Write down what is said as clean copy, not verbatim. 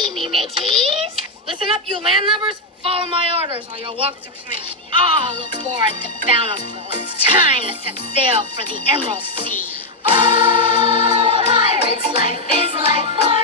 see me, mateys. Listen up, you landlubbers. Follow my orders or you'll walk to plan. All aboard the Bountiful. It's time to set sail for the Emerald Sea. Oh, pirates, life is life for